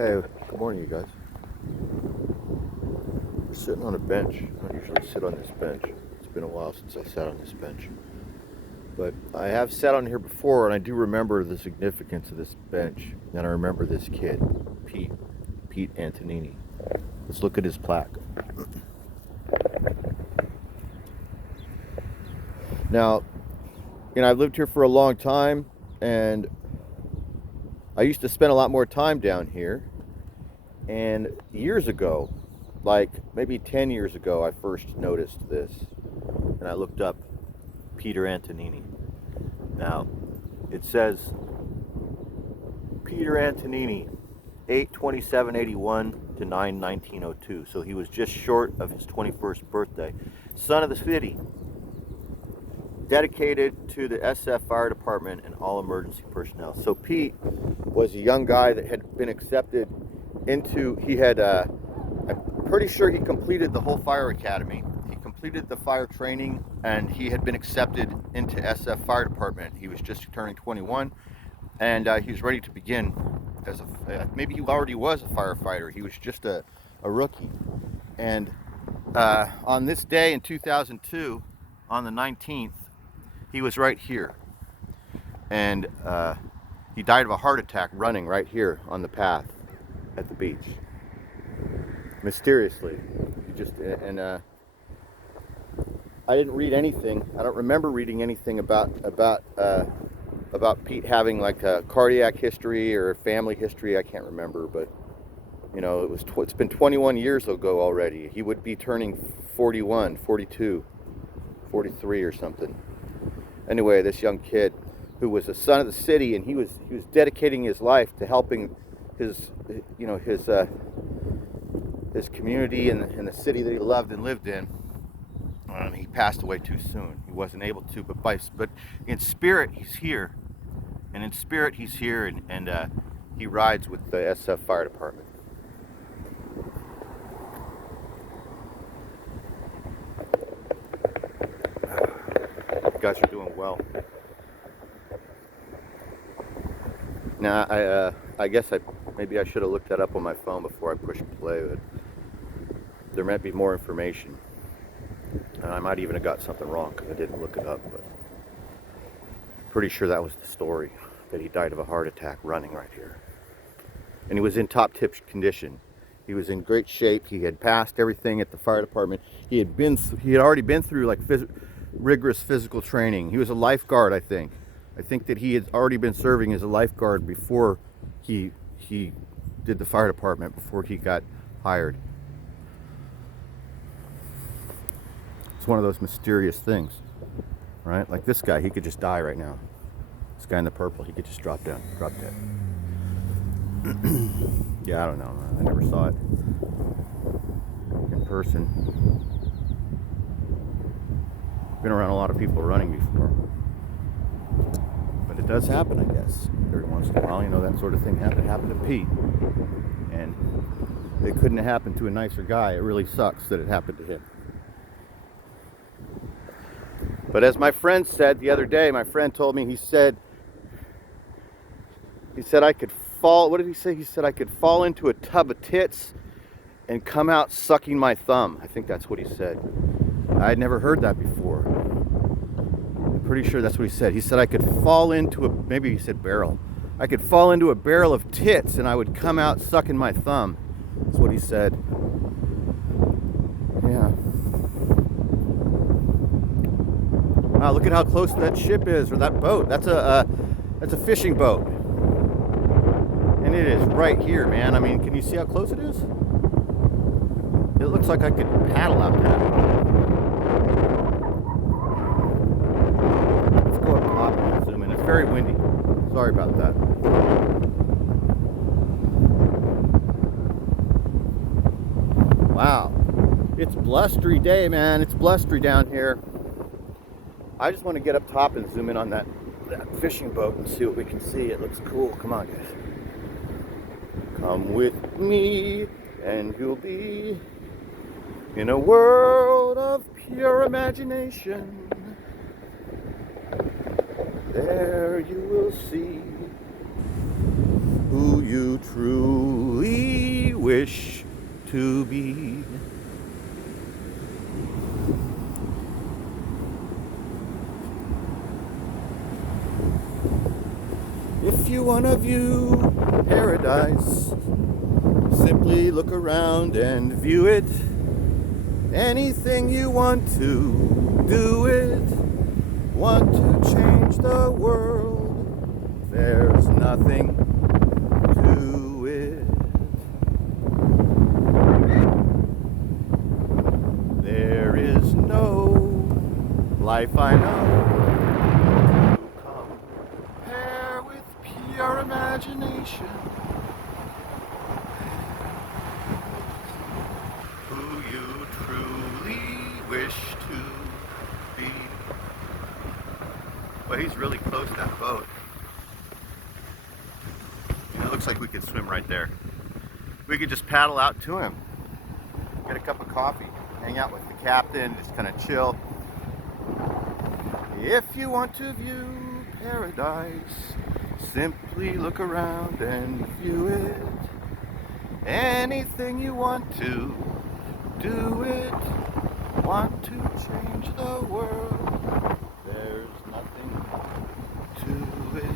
Hey, good morning, you guys. We're sitting on a bench. I don't usually sit on this bench. It's been a while since I sat on this bench. But I have sat on here before, and I do remember the significance of this bench. And I remember this kid, Pete Antonini. Let's look at his plaque. Now, I've lived here for a long time, and I used to spend a lot more time down here. And years ago, like maybe 10 years ago, I first noticed this, and I looked up Peter Antonini. Now, it says Peter Antonini, 8/27/81 to 9/1902. So he was just short of his 21st birthday. Son of the city, dedicated to the SF Fire Department and all emergency personnel. So Pete was a young guy that had been accepted into, I'm pretty sure he completed the whole fire academy. He completed the fire training, and he had been accepted into SF Fire Department. He was just turning 21, and he was ready to begin as maybe he already was a firefighter. He was just a rookie. And on this day in 2002, on the 19th, he was right here, and he died of a heart attack running right here on the path at the beach. Mysteriously, I didn't read anything. I don't remember reading anything about Pete having like a cardiac history or family history. I can't remember, but it's been 21 years ago already. He would be turning 41, 42, 43 or something. Anyway, this young kid who was a son of the city, and he was dedicating his life to helping his community and the city that he loved and lived in. He passed away too soon. He wasn't able to, but in spirit he's here, and he rides with the SF Fire Department. You guys are doing well. Now, I guess maybe I should have looked that up on my phone before I pushed play, but there might be more information. I might even have got something wrong because I didn't look it up, but pretty sure that was the story, that he died of a heart attack running right here. And he was in top-tip condition. He was in great shape. He had passed everything at the fire department. He had already been through like rigorous physical training. He was a lifeguard, I think. I think that he had already been serving as a lifeguard before he did the fire department, before he got hired. It's one of those mysterious things, right? Like this guy, he could just die right now. This guy in the purple, he could just drop dead. Yeah, I don't know. I never saw it in person. Been around a lot of people running before. But it does happen, I guess. Every once in a while, that sort of thing happened to Pete. And it couldn't have happened to a nicer guy. It really sucks that it happened to him. But as my friend said the other day, my friend told me, he said I could fall, what did he say? He said I could fall into a tub of tits and come out sucking my thumb. I think that's what he said. I had never heard that before. I'm pretty sure that's what he said. He said I could fall into maybe he said barrel. I could fall into a barrel of tits and I would come out sucking my thumb. That's what he said. Yeah. Wow, look at how close that ship is, or that boat. That's a fishing boat. And it is right here, man. I mean, can you see how close it is? It looks like I could paddle out there. Let's go up top and zoom in. It's very windy. Sorry about that. Wow. It's blustery day, man. It's blustery down here. I just want to get up top and zoom in on that fishing boat and see what we can see. It looks cool. Come on, guys. Come with me and you'll be in a world of pure imagination. There you will see who you truly wish to be. If you want to view paradise, simply look around and view it. Anything you want to, do it. Want to change the world, there's nothing to it. There is no life I know to compare with pure imagination. Who you truly wish to be. Well, he's really close to that boat. It looks like we could swim right there. We could just paddle out to him, get a cup of coffee, hang out with the captain, just kind of chill. If you want to view paradise, simply look around and view it. Anything you want to, do it. Want to change the world, there's nothing to it.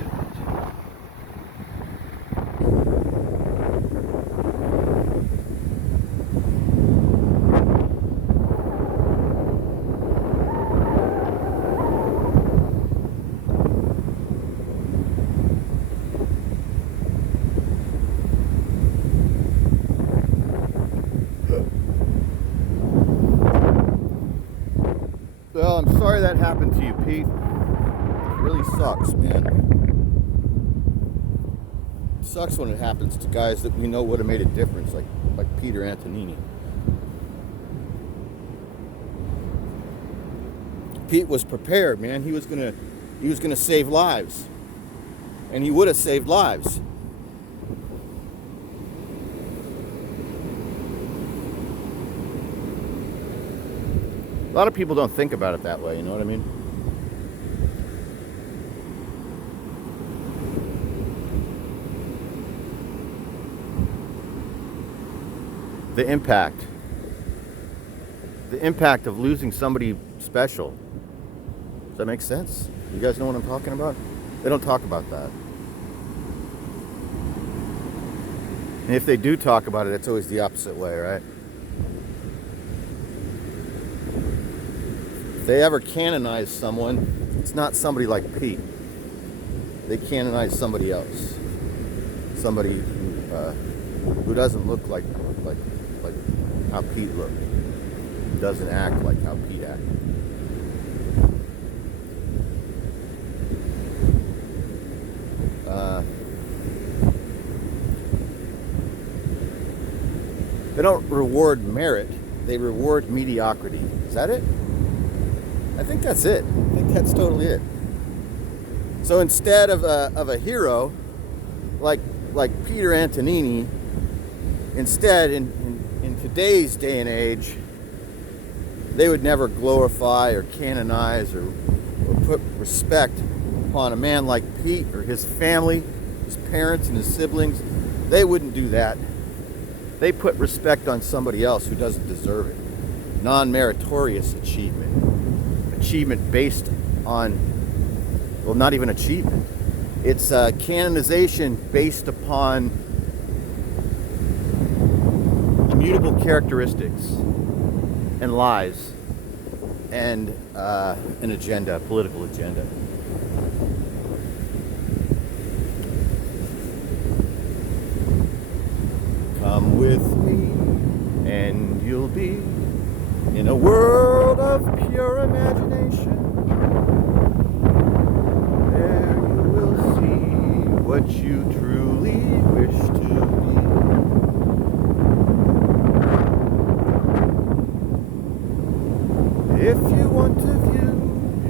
Well, I'm sorry that happened to you, Pete. It really sucks, man. It sucks when it happens to guys that we know would have made a difference, like Peter Antonini. Pete was prepared, man. He was gonna save lives, and he would have saved lives. A lot of people don't think about it that way, you know what I mean? The impact of losing somebody special. Does that make sense? You guys know what I'm talking about? They don't talk about that. And if they do talk about it, it's always the opposite way, right? If they ever canonize someone, it's not somebody like Pete. They canonize somebody else. Somebody who doesn't look like how Pete looked. Doesn't act like how Pete acted. They don't reward merit, they reward mediocrity. Is that it? I think that's it. I think that's totally it. So instead of a hero like Peter Antonini, instead in today's day and age, they would never glorify or canonize or put respect upon a man like Pete or his family, his parents and his siblings. They wouldn't do that. They put respect on somebody else who doesn't deserve it. Non-meritorious achievement. Achievement based on, well, not even achievement. It's canonization based upon immutable characteristics and lies and an agenda, a political agenda. Come with me and you'll be in a world of pure imagination. There you will see what you truly wish to be. If you want to view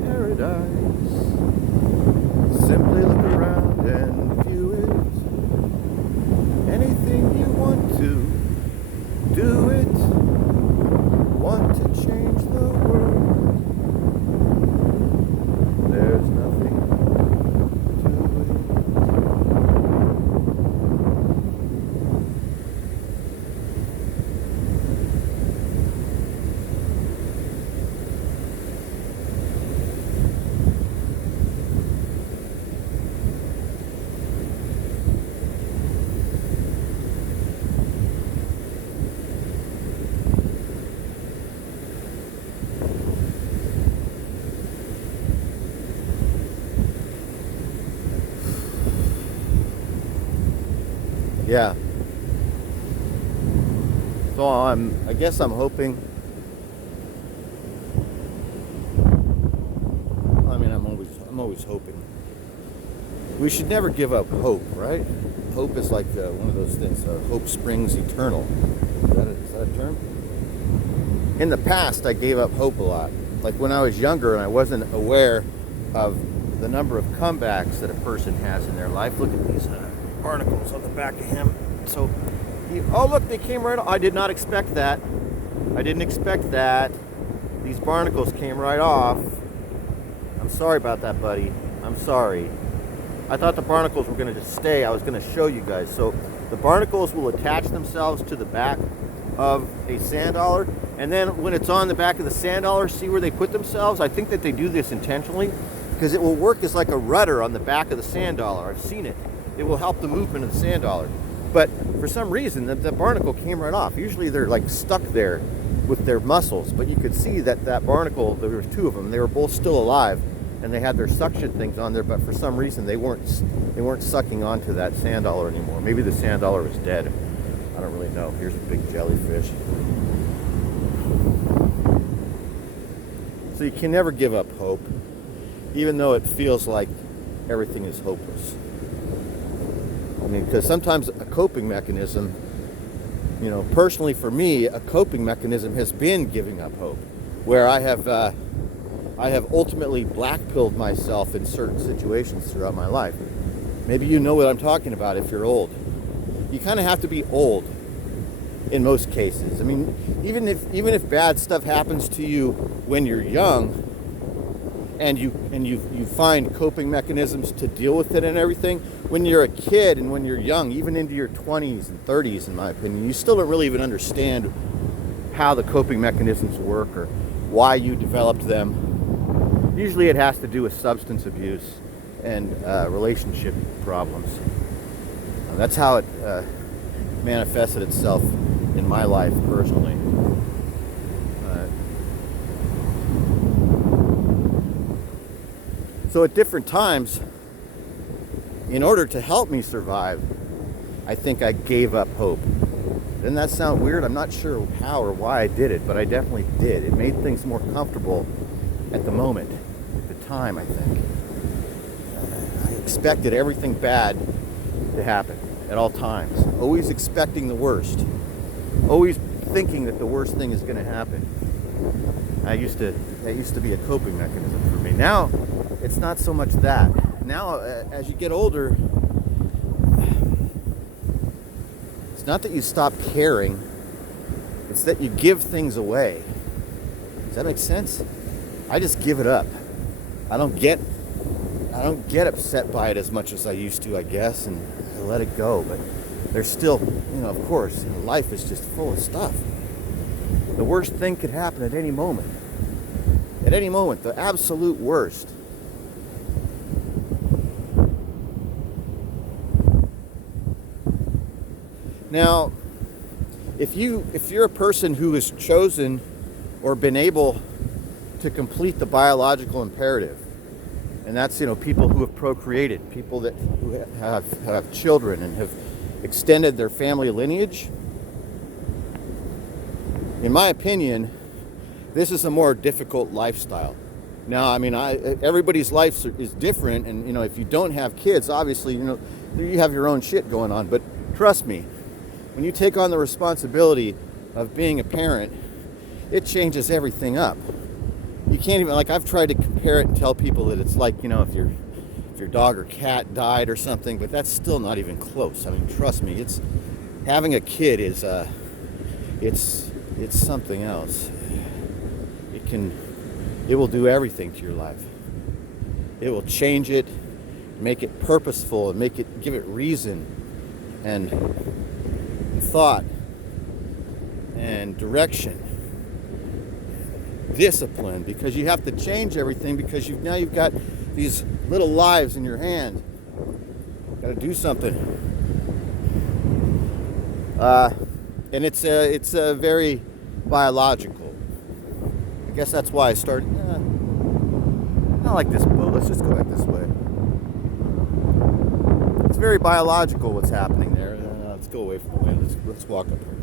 paradise, simply look around and view it. Anything you want to, do it. Want to change the world, there's nothing to it. Yeah. So I guess I'm hoping. I mean, I'm always hoping. We should never give up hope, right? Hope is like one of those things. Hope springs eternal. Is that a term? In the past, I gave up hope a lot. Like when I was younger and I wasn't aware of the number of comebacks that a person has in their life. Look at these barnacles on the back of him. So, oh look, they came right off. I did not expect that. I didn't expect that. These barnacles came right off. I'm sorry about that, buddy. I'm sorry. I thought the barnacles were going to just stay. I was going to show you guys. So the barnacles will attach themselves to the back of a sand dollar, and then when it's on the back of the sand dollar, see where they put themselves? I think that they do this intentionally because it will work as like a rudder on the back of the sand dollar. I've seen it. It will help the movement of the sand dollar. But for some reason, the barnacle came right off. Usually they're like stuck there with their muscles, but you could see that barnacle, there were two of them, they were both still alive, and they had their suction things on there, but for some reason they weren't sucking onto that sand dollar anymore. Maybe the sand dollar was dead. I don't really know. Here's a big jellyfish. So you can never give up hope, even though it feels like everything is hopeless. I mean, because sometimes a coping mechanism, personally for me, a coping mechanism has been giving up hope, where I have ultimately black-pilled myself in certain situations throughout my life. Maybe you know what I'm talking about if you're old. You kind of have to be old in most cases. I mean, even if bad stuff happens to you when you're young, and you find coping mechanisms to deal with it and everything, when you're a kid and when you're young, even into your 20s and 30s, in my opinion, you still don't really even understand how the coping mechanisms work or why you developed them. Usually it has to do with substance abuse and relationship problems. That's how it manifested itself in my life personally. So at different times, in order to help me survive, I think I gave up hope. Doesn't that sound weird? I'm not sure how or why I did it, but I definitely did. It made things more comfortable at the moment, at the time, I think. I expected everything bad to happen at all times. Always expecting the worst. Always thinking that the worst thing is going to happen. That used to be a coping mechanism for me. Now, it's not so much that. Now, as you get older, it's not that you stop caring. It's that you give things away. Does that make sense? I just give it up. I don't get upset by it as much as I used to, I guess, and I let it go. But there's still, of course, life is just full of stuff. The worst thing could happen at any moment. At any moment, the absolute worst. Now, if you're a person who has chosen or been able to complete the biological imperative, and that's people who have procreated, people who have children and have extended their family lineage, in my opinion, this is a more difficult lifestyle. Now, I mean, everybody's life is different, and if you don't have kids, obviously, you have your own shit going on. But trust me, when you take on the responsibility of being a parent, it changes everything up. You can't even, I've tried to compare it and tell people that it's like, if your dog or cat died or something, but that's still not even close. I mean, trust me, having a kid is it's something else. It will do everything to your life. It will change it, make it purposeful, and give it reason and thought and direction, discipline, because you have to change everything because you've got these little lives in your hand. Got to do something. And it's very biological. I guess that's why I started. I like this boat. Let's just go back this way. It's very biological what's happening there. go away from the wind. Let's walk up here.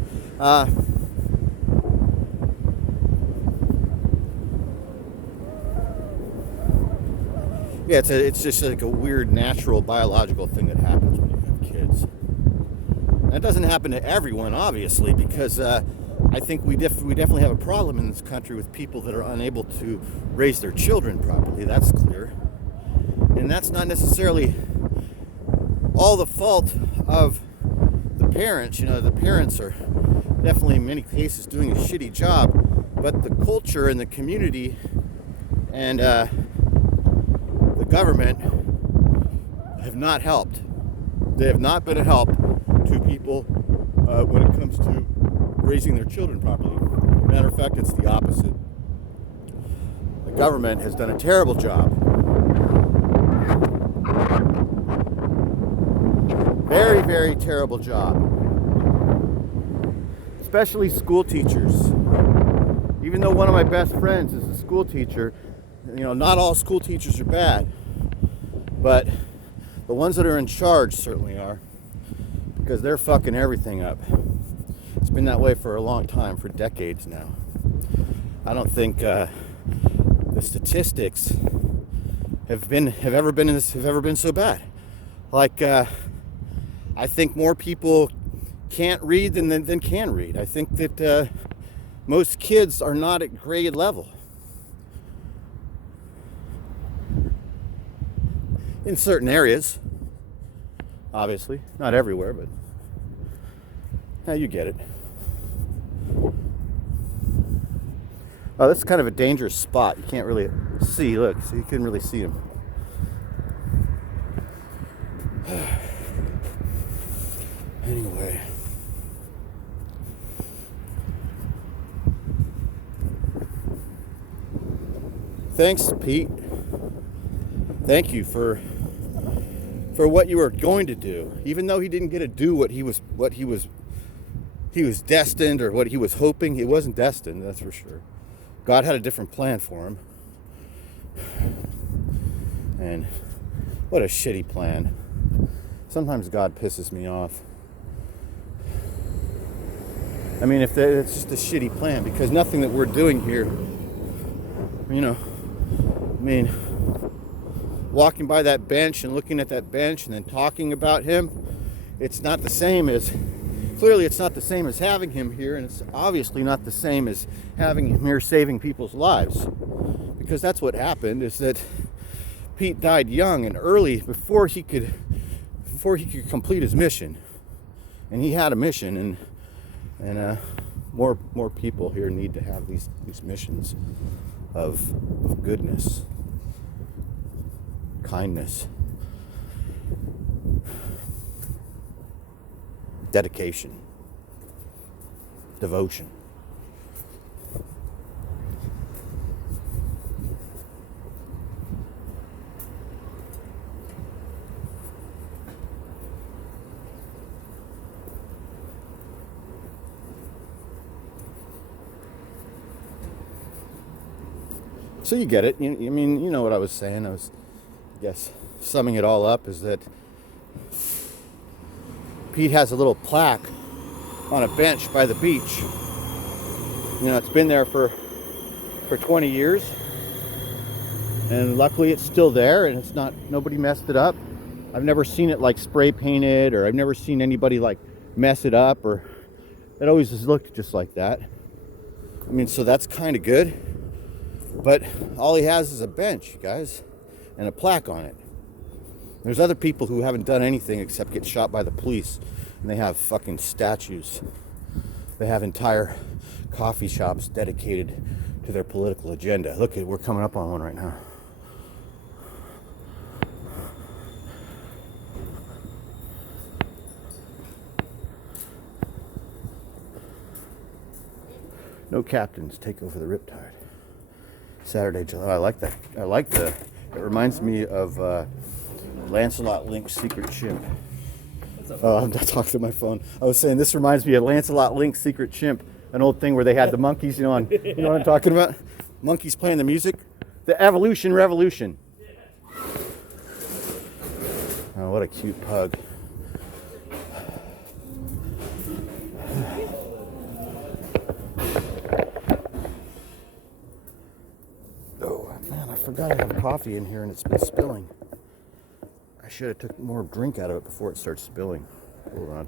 Yeah, it's just like a weird natural biological thing that happens when you have kids. That doesn't happen to everyone, obviously, because I think we definitely have a problem in this country with people that are unable to raise their children properly. That's clear. And that's not necessarily all the fault of the parents. You know, the parents are definitely in many cases doing a shitty job, but the culture and the community and the government have not helped. They have not been a help to people when it comes to raising their children properly. Matter of fact, it's the opposite. The government has done a terrible job. Very, very terrible job. Especially school teachers. Even though one of my best friends is a school teacher, you know, not all school teachers are bad, but the ones that are in charge certainly are, because they're fucking everything up. It's been that way for a long time, for decades now. I don't think the statistics have ever been so bad. Like, I think more people can't read than can read. I think that most kids are not at grade level. In certain areas, obviously. Not everywhere, but yeah, you get it. Oh, this is kind of a dangerous spot. You can't really see. Look, so you couldn't really see him. Anyway. Thanks, Pete. Thank you for what you were going to do, even though he didn't get to do what he was destined, or what he was hoping. He wasn't destined, that's for sure. God had a different plan for him, and what a shitty plan. Sometimes God pisses me off. I mean, if it's just a shitty plan, because nothing that we're doing here, you know, I mean, walking by that bench and looking at that bench and then talking about him, it's not the same as, clearly it's not the same as having him here, and it's obviously not the same as having him here saving people's lives. Because that's what happened, is that Pete died young and early before he could complete his mission. And he had a mission, and more people here need to have these missions of goodness, kindness, dedication, devotion. So you get it. I mean, you know what I was saying. I guess summing it all up is that Pete has a little plaque on a bench by the beach. You know, it's been there for 20 years, and luckily it's still there, and it's not, nobody messed it up. I've never seen it like spray painted, or I've never seen anybody like mess it up, or it always has looked just like that. I mean, so that's kind of good. But all he has is a bench, guys, and a plaque on it. There's other people who haven't done anything except get shot by the police, and they have fucking statues. They have entire coffee shops dedicated to their political agenda. Look, we're coming up on one right now. No captains take over the Riptide. Saturday, July. I like that. It reminds me of Lancelot Link's Secret Chimp. I'm talking to my phone. I was saying this reminds me of Lancelot Link's Secret Chimp, an old thing where they had the monkeys, you know what I'm talking about? Monkeys playing the music. The Evolution Revolution. Oh, what a cute pug. coffee in here and it's been spilling. I should have took more drink out of it before it starts spilling. Hold on.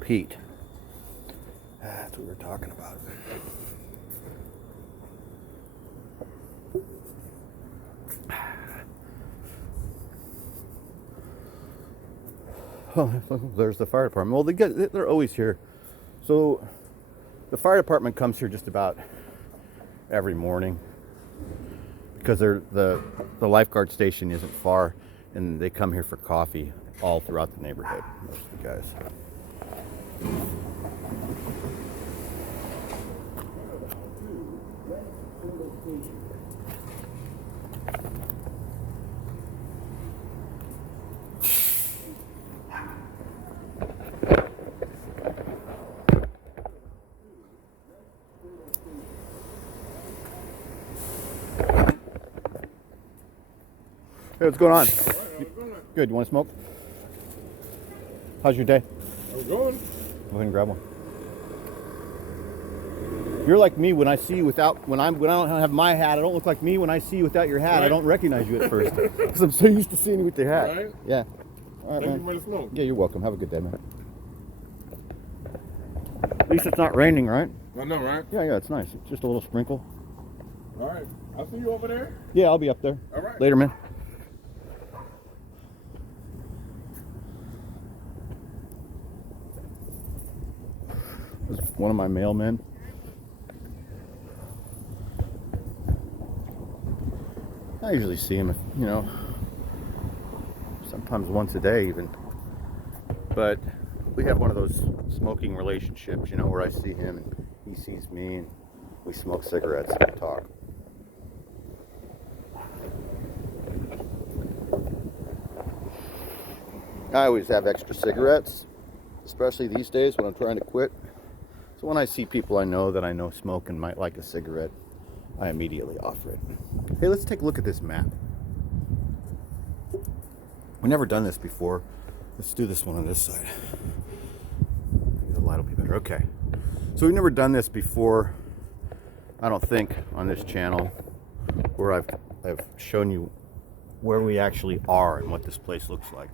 Pete. That's what we're talking about. Oh, there's the fire department. Well, they're always here. So the fire department comes here just about every morning because the lifeguard station isn't far, and they come here for coffee all throughout the neighborhood, most of the guys. Hey, what's going on? Good. You want to smoke? How's your day? I'm going. Go ahead and grab one. You're like me when I see you without when I don't have my hat. I don't look like me when I see you without your hat. Right. I don't recognize you at first because I'm so used to seeing you with your hat. Right. Yeah. All right, Thank you man. for the smoke. Yeah, you're welcome. Have a good day, man. At least it's not raining, right? I know, right? Yeah, it's nice. It's just a little sprinkle. All right. I'll see you over there. Yeah, I'll be up there. All right. Later, man. This is one of my mailmen. I usually see him, sometimes once a day even. But we have one of those smoking relationships, where I see him and he sees me and we smoke cigarettes and talk. I always have extra cigarettes, especially these days when I'm trying to quit. So when I see people I know smoke and might like a cigarette, I immediately offer it. Hey, let's take a look at this map. We've never done this before. Let's do this one on this side. Maybe the light will be better. Okay. So we've never done this before, I don't think, on this channel, where I've shown you where we actually are and what this place looks like.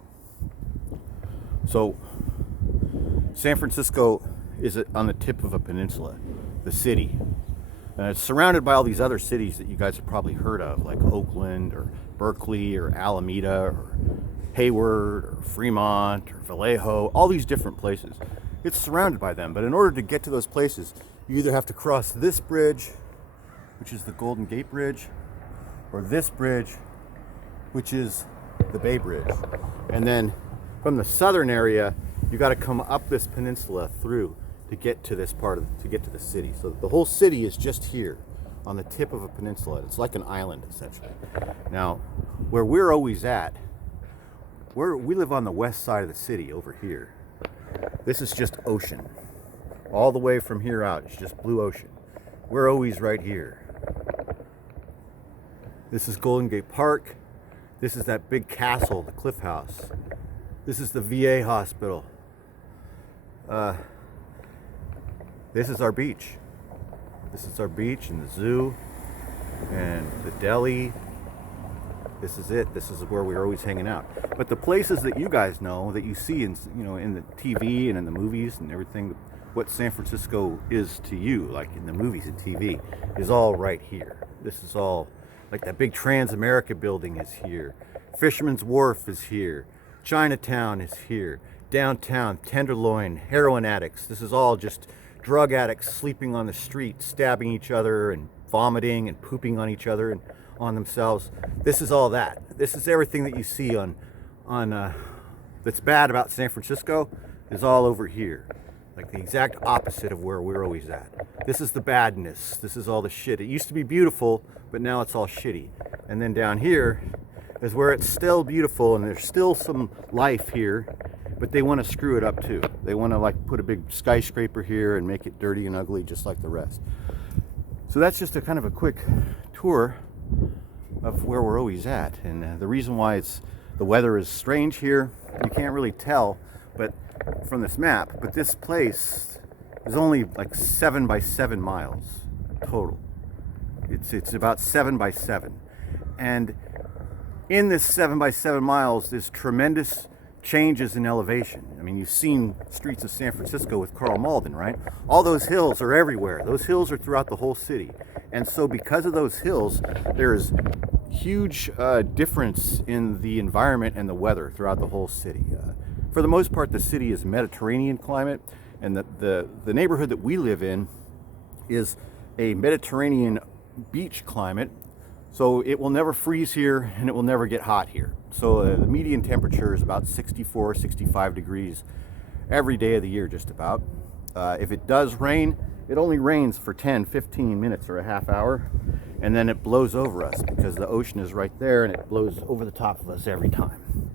So San Francisco is on the tip of a peninsula, the city. And it's surrounded by all these other cities that you guys have probably heard of, like Oakland or Berkeley or Alameda or Hayward or Fremont or Vallejo, all these different places. It's surrounded by them, but in order to get to those places, you either have to cross this bridge, which is the Golden Gate Bridge, or this bridge, which is the Bay Bridge. And then from the southern area, you got to come up this peninsula through to get to this to get to the city. So the whole city is just here on the tip of a peninsula. It's like an island, essentially. Now, where we're always at, we live on the west side of the city over here. This is just ocean. All the way from here out, it's just blue ocean. We're always right here. This is Golden Gate Park. This is that big castle, the Cliff House. This is the VA hospital. This is our beach. This is our beach and the zoo and the deli. This is it. This is where we're always hanging out. But the places that you guys know, that you see in the TV and in the movies and everything, what San Francisco is to you, like in the movies and TV, is all right here. This is all, like that big Transamerica building is here. Fisherman's Wharf is here. Chinatown is here. Downtown, Tenderloin, heroin addicts. This is all just drug addicts sleeping on the street, stabbing each other and vomiting and pooping on each other and on themselves. This is all that. This is everything that you see on that's bad about San Francisco is all over here. Like the exact opposite of where we're always at. This is the badness. This is all the shit. It used to be beautiful, but now it's all shitty. And then down here is where it's still beautiful and there's still some life here, but they want to screw it up too. They want to like put a big skyscraper here and make it dirty and ugly just like the rest. So that's just a kind of a quick tour of where we're always at. And the reason why the weather is strange here, you can't really tell but from this map, but this place is only like 7 by 7 miles total. It's about 7 by 7. And in this 7 by 7 miles, there's tremendous changes in elevation. I mean, you've seen streets of San Francisco with Karl Malden, right? All those hills are everywhere. Those hills are throughout the whole city. And so because of those hills, there's huge difference in the environment and the weather throughout the whole city. For the most part, the city is Mediterranean climate, and the neighborhood that we live in is a Mediterranean beach climate. So it will never freeze here and it will never get hot here. So the median temperature is about 64, 65 degrees every day of the year, just about. If it does rain, it only rains for 10, 15 minutes or a half hour, and then it blows over us because the ocean is right there and it blows over the top of us every time.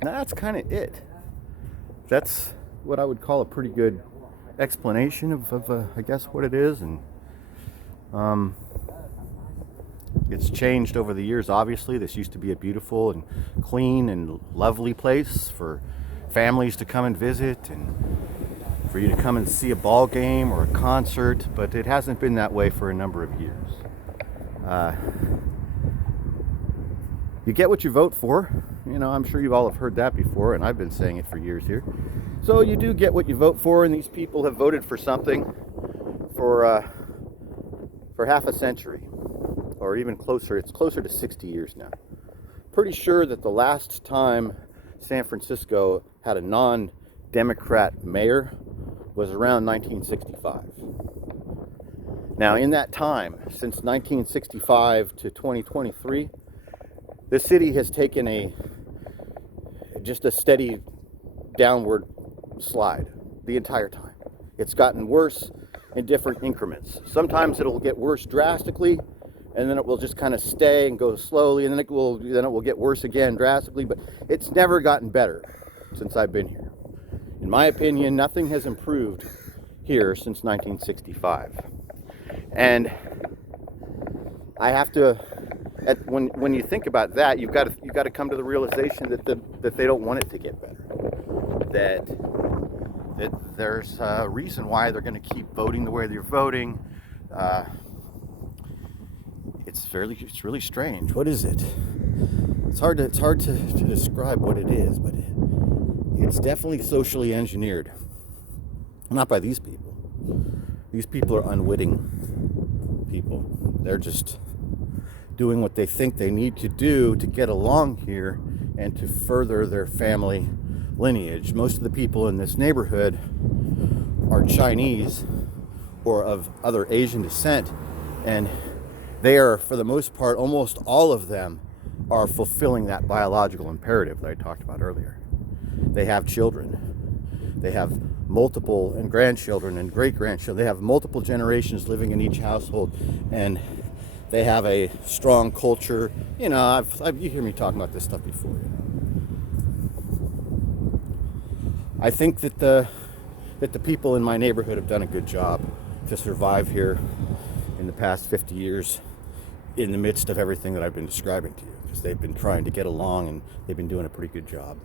That's kind of it. That's what I would call a pretty good explanation of I guess, what it is. And it's changed over the years, obviously. This used to be a beautiful and clean and lovely place for families to come and visit and for you to come and see a ball game or a concert, but it hasn't been that way for a number of years. You get what you vote for. You know, I'm sure you all have heard that before, and I've been saying it for years here. So you do get what you vote for, and these people have voted for something for half a century, or even closer. It's closer to 60 years now. Pretty sure that the last time San Francisco had a non-Democrat mayor was around 1965. Now, in that time, since 1965 to 2023, the city has taken just a steady downward slide the entire time. It's gotten worse in different increments. Sometimes it'll get worse drastically, and then it will just kind of stay and go slowly, and then it will get worse again drastically, but it's never gotten better since I've been here. In my opinion, nothing has improved here since 1965. And I have to, when you think about that, you've got to come to the realization that they don't want it to get better. That there's a reason why they're going to keep voting the way they're voting. It's really strange. What is it? It's hard to describe what it is, but it's definitely socially engineered. Not by these people. These people are unwitting people. They're just doing what they think they need to do to get along here and to further their family lineage. Most of the people in this neighborhood are Chinese or of other Asian descent, and they are, for the most part, almost all of them are fulfilling that biological imperative that I talked about earlier. They have children. They have multiple and grandchildren and great-grandchildren. They have multiple generations living in each household, and they have a strong culture. You know, you hear me talking about this stuff before. You know. I think that the people in my neighborhood have done a good job to survive here in the past 50 years in the midst of everything that I've been describing to you, because they've been trying to get along and they've been doing a pretty good job.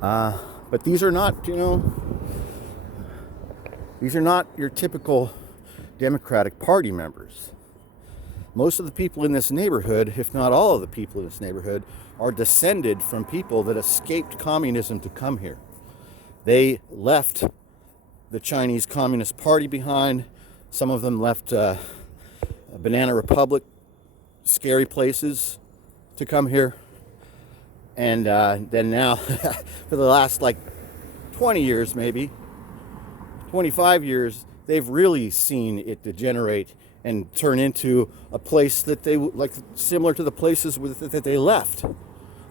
But these are not, these are not your typical Democratic Party members. Most of the people in this neighborhood, if not all of the people in this neighborhood, are descended from people that escaped communism to come here. They left the Chinese Communist Party behind. Some of them left Banana Republic, scary places, to come here. And then now, for the last 20 years maybe, 25 years, they've really seen it degenerate and turn into a place that they similar to the places that they left.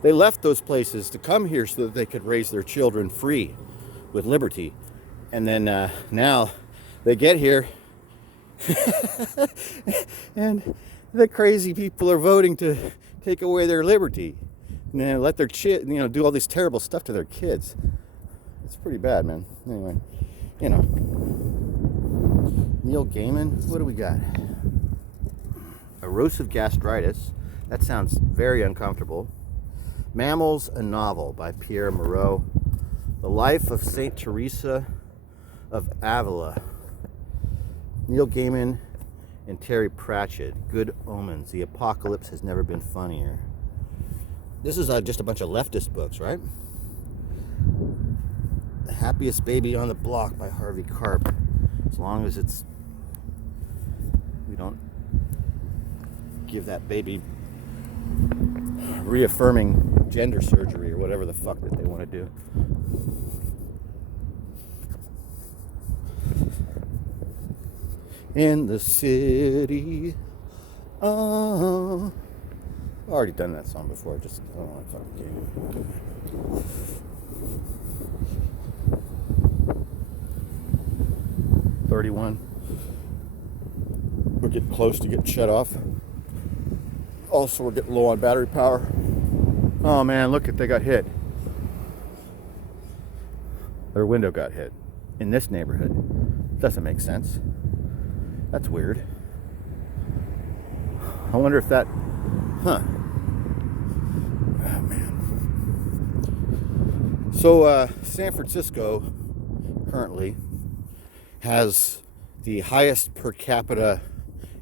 They left those places to come here so that they could raise their children free with liberty. And then now they get here and the crazy people are voting to take away their liberty and let their do all this terrible stuff to their kids. It's pretty bad, man. Anyway, Neil Gaiman, what do we got? Erosive gastritis. That sounds very uncomfortable. Mammals, a novel by Pierre Moreau. The Life of Saint Teresa of Avila. Neil Gaiman and Terry Pratchett. Good Omens. The Apocalypse Has Never Been Funnier. This is just a bunch of leftist books, right? The Happiest Baby on the Block by Harvey Karp. As long as we don't give that baby reaffirming gender surgery or whatever the fuck that they want to do. In the city. Oh. I've already done that song before. Just I don't want to fucking get it. 31. We're getting close to getting shut off. Also, we're getting low on battery power. Oh man, look at they got hit. Their window got hit in this neighborhood. Doesn't make sense. That's weird. I wonder if that, Oh man. So San Francisco currently has the highest per capita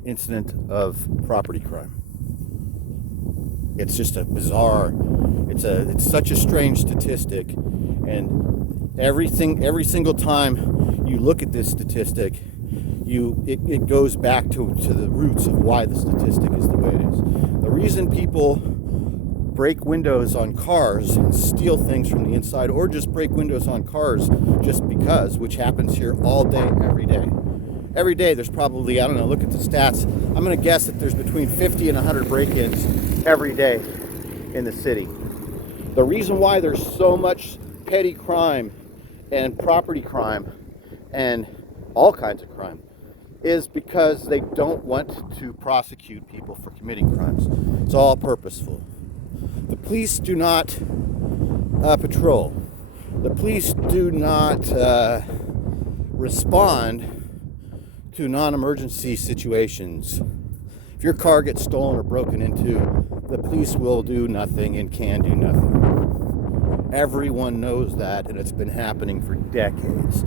incident of property crime. It's just a bizarre, it's such a strange statistic, and every single time you look at this statistic, it goes back to the roots of why the statistic is the way it is. The reason people break windows on cars and steal things from the inside, or just break windows on cars just because, which happens here all day, every day. Every day there's probably, I don't know, look at the stats. I'm going to guess that there's between 50 and 100 break-ins every day in the city. The reason why there's so much petty crime and property crime and all kinds of crime is because they don't want to prosecute people for committing crimes. It's all purposeful. The police do not patrol. The police do not respond to non-emergency situations. If your car gets stolen or broken into, the police will do nothing and can do nothing. Everyone knows that, and it's been happening for decades.